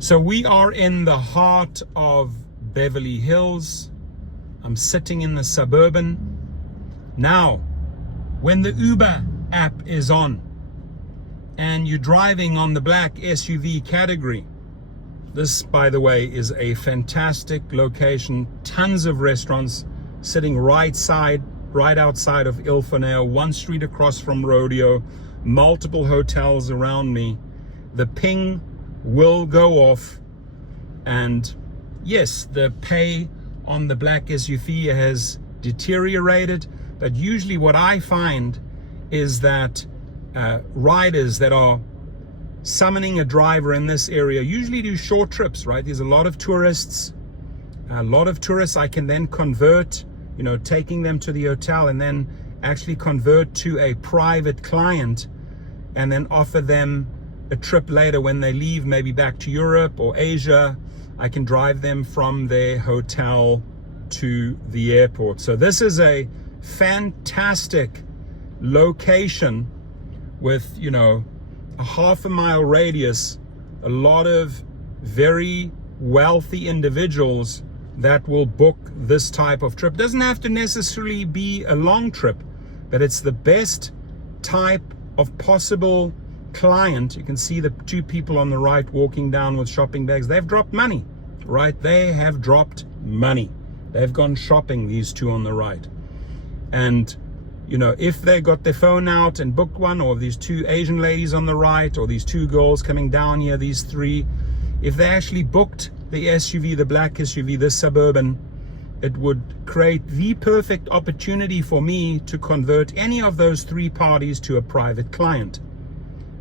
So we are in the heart of Beverly Hills. I'm sitting in the Suburban. Now, when the Uber app is on and you're driving on the black SUV category, this, by the way, is a fantastic location. Tons of restaurants sitting right outside of Ilfanair, one street across from Rodeo, multiple hotels around me. The ping will go off, and yes, the pay on the black SUV has deteriorated, but usually what I find is that riders that are summoning a driver in this area usually do short trips, right? There's a lot of tourists I can then convert, taking them to the hotel and then actually convert to a private client and then offer them a trip later when they leave, maybe back to Europe or Asia. I can drive them from their hotel to the airport. So this is a fantastic location with, a half a mile radius, a lot of very wealthy individuals that will book this type of trip. Doesn't have to necessarily be a long trip, but it's the best type of possible client. You can see the two people on the right walking down with shopping bags. They've dropped money, right? They have dropped money. They've gone shopping, these two on the right. And if they got their phone out and booked one, or these two Asian ladies on the right, or these two girls coming down here, these three, if they actually booked the SUV, the black SUV, this Suburban, it would create the perfect opportunity for me to convert any of those three parties to a private client.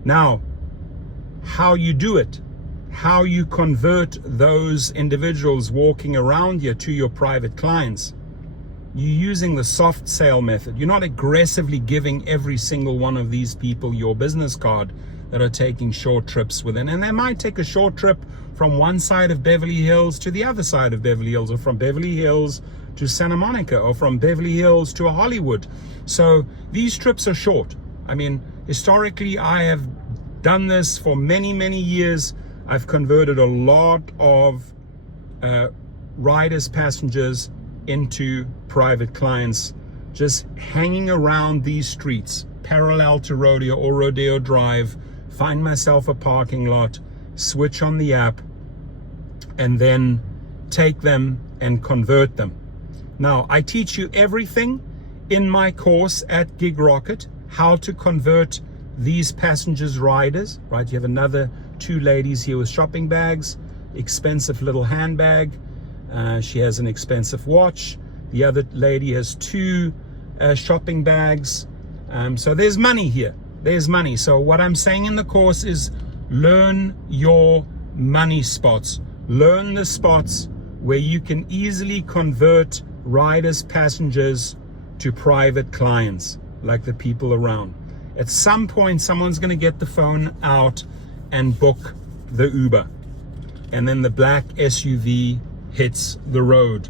Now, how you do it, how you convert those individuals walking around here to your private clients, you're using the soft sale method. You're not aggressively giving every single one of these people your business card that are taking short trips within. And they might take a short trip from one side of Beverly Hills to the other side of Beverly Hills, or from Beverly Hills to Santa Monica, or from Beverly Hills to Hollywood. So these trips are short. I mean, historically, I have done this for many, many years. I've converted a lot of riders, passengers into private clients, just hanging around these streets, parallel to Rodeo or Rodeo Drive, find myself a parking lot, switch on the app, and then take them and convert them. Now, I teach you everything in my course at Gig Rocket, how to convert these passengers riders, right? You have another two ladies here with shopping bags, expensive little handbag. She has an expensive watch. The other lady has two shopping bags. So there's money here. There's money. So what I'm saying in the course is learn your money spots. Learn the spots where you can easily convert riders, passengers to private clients, like the people around. At some point, someone's going to get the phone out and book the Uber. And then the black SUV hits the road.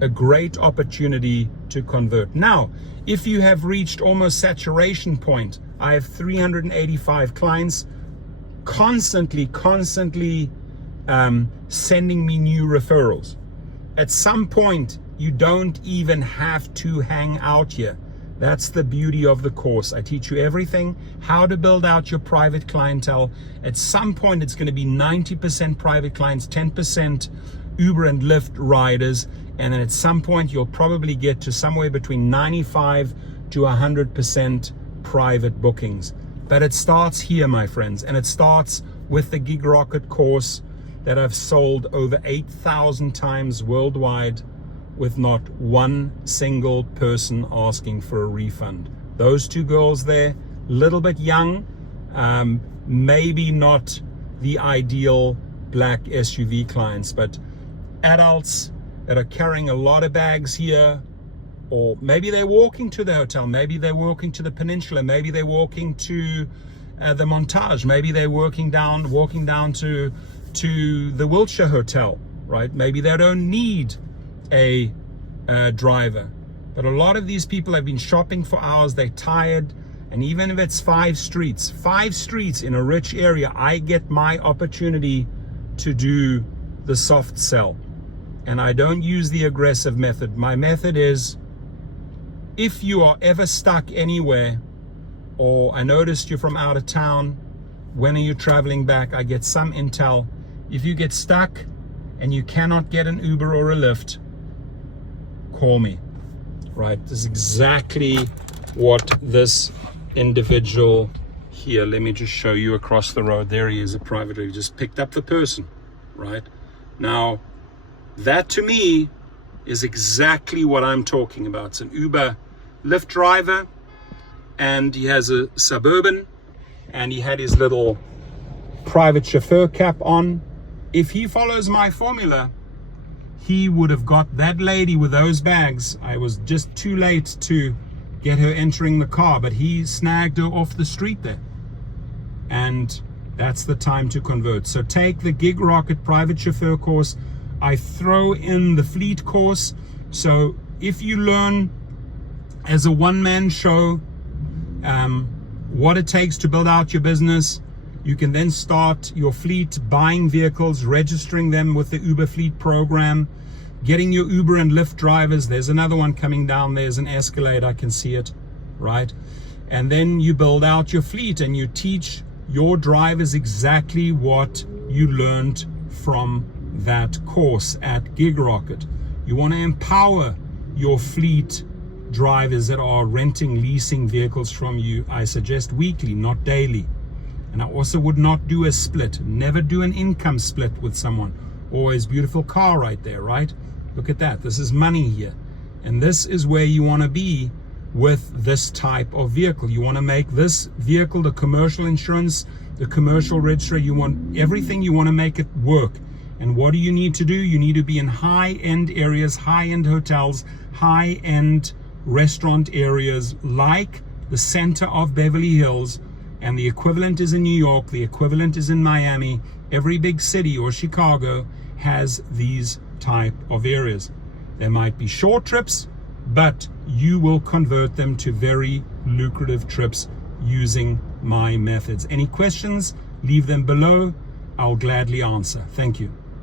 A great opportunity to convert. Now, if you have reached almost saturation point, I have 385 clients constantly sending me new referrals. At some point, you don't even have to hang out here. That's the beauty of the course. I teach you everything, how to build out your private clientele. At some point, it's going to be 90% private clients, 10% Uber and Lyft riders. And then at some point, you'll probably get to somewhere between 95 to 100% private bookings. But it starts here, my friends. And it starts with the Gig Rocket course that I've sold over 8,000 times worldwide, with not one single person asking for a refund. Those two girls there, little bit young, maybe not the ideal black SUV clients, but adults that are carrying a lot of bags here, or maybe they're walking to the hotel, maybe they're walking to the Peninsula, maybe they're walking to the Montage, maybe they're walking down to the Wilshire Hotel, right? Maybe they don't need a driver, but a lot of these people have been shopping for hours, they're tired, and even if it's 5 streets in a rich area, I get my opportunity to do the soft sell. And I don't use the aggressive method. My method is, if you are ever stuck anywhere, or I noticed you're from out of town, when are you traveling back? I get some intel. If you get stuck and you cannot get an Uber or a Lyft, call me, right? This is exactly what this individual here, let me just show you across the road. There he is, a private, he just picked up the person, right? Now, that to me is exactly what I'm talking about. It's an Uber Lyft driver, and he has a Suburban, and he had his little private chauffeur cap on. If he follows my formula, he would have got that lady with those bags. I was just too late to get her entering the car, but he snagged her off the street there. And that's the time to convert. So take the Gig Rocket private chauffeur course. I throw in the fleet course. So if you learn as a one-man show what it takes to build out your business, you can then start your fleet, buying vehicles, registering them with the Uber Fleet program, getting your Uber and Lyft drivers. There's another one coming down. There's an Escalade. I can see it, right? And then you build out your fleet and you teach your drivers exactly what you learned from that course at Gig Rocket. You want to empower your fleet drivers that are renting, leasing vehicles from you. I suggest weekly, not daily. And I also would not do a split. Never do an income split with someone. Always beautiful car right there, right? Look at that. This is money here. And this is where you want to be with this type of vehicle. You want to make this vehicle the commercial insurance, the commercial registry. You want everything. You want to make it work. And what do you need to do? You need to be in high-end areas, high-end hotels, high-end restaurant areas like the center of Beverly Hills. And the equivalent is in New York. The equivalent is in Miami. Every big city or Chicago has these type of areas. There might be short trips, but you will convert them to very lucrative trips using my methods. Any questions, leave them below. I'll gladly answer. Thank you.